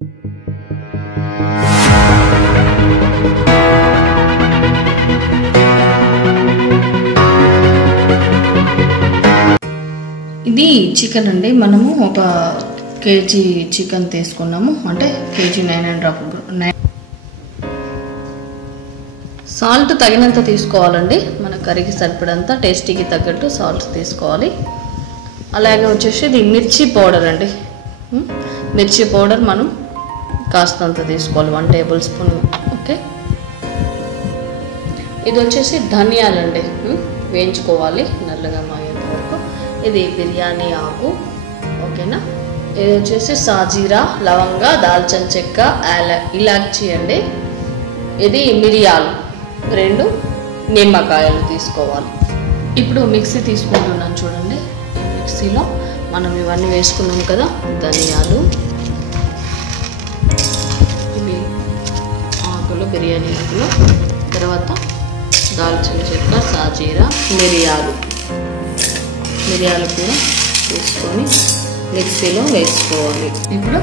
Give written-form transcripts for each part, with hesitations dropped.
ఇది చికెన్ అండి. మనము ఒక కేజీ చికెన్ తీసుకున్నాము, అంటే కేజీ 9.5. సాల్ట్ తగినంత తీసుకోవాలండి, మన కర్రీకి సరిపడంత, టేస్టీకి తగ్గట్టు సాల్ట్ తీసుకోవాలి. అలాగే వచ్చేసి ఇది మిర్చి పౌడర్ అండి. మిర్చి పౌడర్ మనం కాస్తంత తీసుకోవాలి, 1 టేబుల్ స్పూన్. ఓకే, ఇది వచ్చేసి ధనియాలండి, వేయించుకోవాలి నల్లగా మాయేంత వరకు. ఇది బిర్యానీ ఆకు, ఓకేనా. ఇది వచ్చేసి సాజీరా, లవంగ, దాల్చిన చెక్క, ఇలాచి అండి. ఇది మిరియాలు, 2 నిమ్మకాయలు తీసుకోవాలి. ఇప్పుడు మిక్సీ తీసుకుంటున్నాను చూడండి. మిక్సీలో మనం ఇవన్నీ వేసుకున్నాం కదా, ధనియాలు, ఇవి ఆకులు, బిర్యానీ ఆకులు, తర్వాత దాల్చిన చెక్క, సాజీరా, మిరియాలు కూడా తీసుకొని మిక్సీలో వేసుకోవాలి. ఇప్పుడు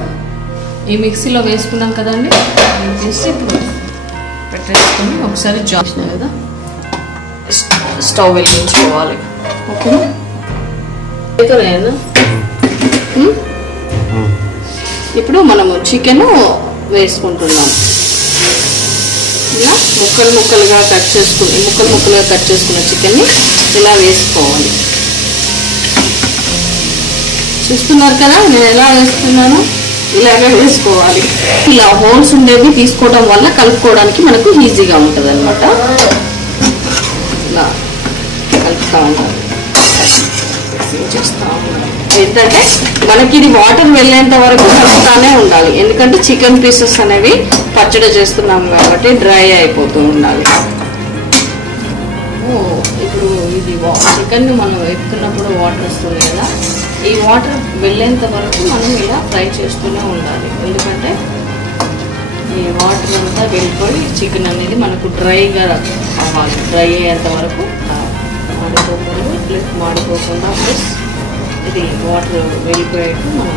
ఈ మిక్సీలో వేసుకున్నాం కదండి, తీసి ఇప్పుడు పెట్టేసుకొని ఒకసారి చేసిన కదా స్టవ్ వెలిగించుకోవాలి. ఓకేనా, ఇప్పుడు మనము చికెన్ వేసుకుంటున్నాం. ఇలా ముక్కలుగా కట్ చేసుకున్న చికెన్ని ఇలా వేసుకోవాలి. చూస్తున్నారు కదా నేను ఎలా వేస్తున్నాను, ఇలాగే వేసుకోవాలి. ఇలా హోల్స్ ఉండేవి తీసుకోవడం వల్ల కలుపుకోవడానికి మనకు ఈజీగా ఉంటుంది అన్నమాట. ఇలా కలుపుతూ ఉండాలి, చేస్తూ ఉండాలి. ఏంటంటే మనకి ఇది వాటర్ వెళ్ళేంత వరకు కలుపుతానే ఉండాలి, ఎందుకంటే చికెన్ పీసెస్ అనేవి పచ్చడి చేస్తున్నాం కాబట్టి డ్రై అయిపోతూ ఉండాలి. ఇప్పుడు ఇది చికెన్ మనం ఎత్తుకున్నప్పుడు వాటర్ వస్తుంది కదా, ఈ వాటర్ వెళ్ళేంత వరకు మనం ఇలా ఫ్రై చేస్తూనే ఉండాలి. ఎందుకంటే ఈ వాటర్ అంతా వెళ్ళిపోయి చికెన్ అనేది మనకు డ్రైగా అవ్వాలి. డ్రై అయ్యేంత వరకు మాడిపోకుండా ప్లస్ ఇది వాటర్ వెళ్ళిపోయేట్టు మనం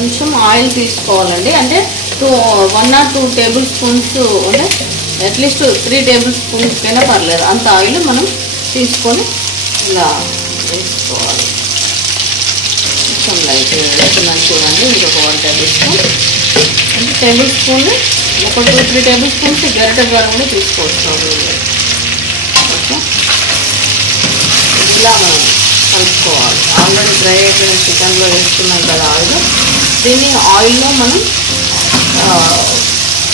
కొంచెం ఆయిల్ తీసుకోవాలండి. అంటే 1 or 2 టేబుల్ స్పూన్స్, అంటే అట్లీస్ట్ 3 టేబుల్ స్పూన్స్ కైనా పర్లేదు, అంత ఆయిల్ మనం తీసుకొని ఇలా వేసుకోవాలి. కొంచెం లైట్ వేస్తున్నాను చూడండి. ఇంకొక 1 టేబుల్ స్పూన్, అంటే టేబుల్ స్పూన్ ఒక 2-3 టేబుల్ స్పూన్స్ గరిటె ద్వారా కూడా తీసుకోవచ్చు. ఓకే, ఇలా మనం కలుపుకోవాలి. ఆల్రెడీ డ్రై అయిపోయిన చికెన్లో వేసుకున్నాం కదా ఆయిల్, దీన్ని ఆయిల్లో మనం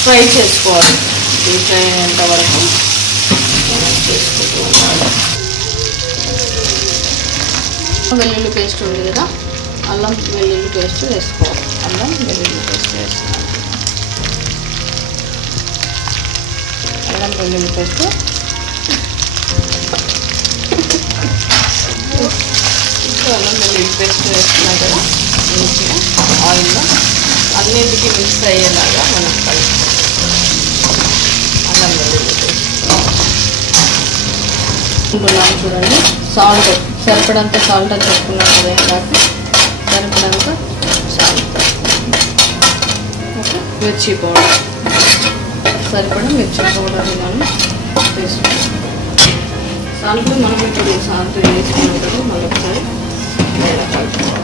ఫ్రై చేసుకోవాలి. డీప్ ఫ్రై అయ్యేంత వరకు చేసుకుంటూ ఉండాలి. వెల్లుల్లి పేస్ట్ ఉంది కదా, అల్లం వెల్లుల్లి పేస్ట్ వేసుకోవాలి. అల్లం వెల్లుల్లి పేస్ట్ వేసుకోవాలి. అల్లం వెల్లుల్లి పేస్ట్ అల్లం వెల్లుల్లి పేస్ట్ వేసుకున్నాం కదా, మంచిగా ఆయిల్లో అన్నింటికి మిక్స్ అయ్యేలాగా మనం కలుపుకోవాలి. అల్లం వెల్లుల్లి పేస్ట్ చూడండి. సాల్ట్ సరిపడంత సాల్ట్ అని చెప్పుకున్నాం కదా, ఇందాక సరిపడంత సాల్ట్. ఓకే, మిర్చి పౌడర్ సరిపడా మిర్చి పౌడర్ మనం వేసుకుంటాం. సాల్ట్ మనం ఇప్పుడు సాల్ట్ వేసుకున్నాం కదా, మళ్ళీ ఒకసారి కలుపుకోవాలి.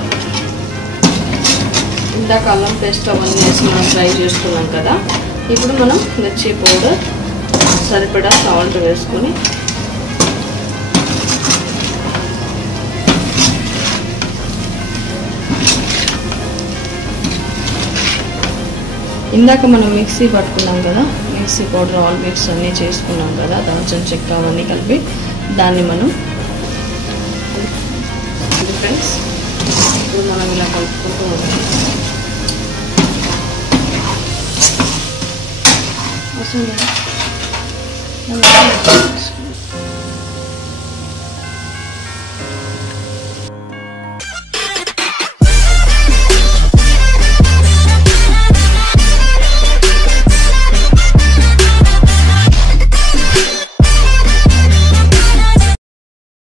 ఇందాక అల్లం పేస్ట్ అవన్నీ వేసి మనం ఫ్రై చేసుకున్నాం కదా, ఇప్పుడు మనం మిర్చి పౌడర్ సరిపడా సాల్ట్ వేసుకొని ఇందాక మనం మిక్సీ పట్టుకున్నాం కదా, మిక్సీ పౌడర్ ఆల్ మిక్స్ అన్నీ చేసుకున్నాం కదా, దాల్చిన చెక్క అవన్నీ కలిపి దాన్ని మనం ఫ్రెండ్స్. ఇప్పుడు మనం ఇలా కలుపుకుంటూ ఉంటాం. వస్తుంది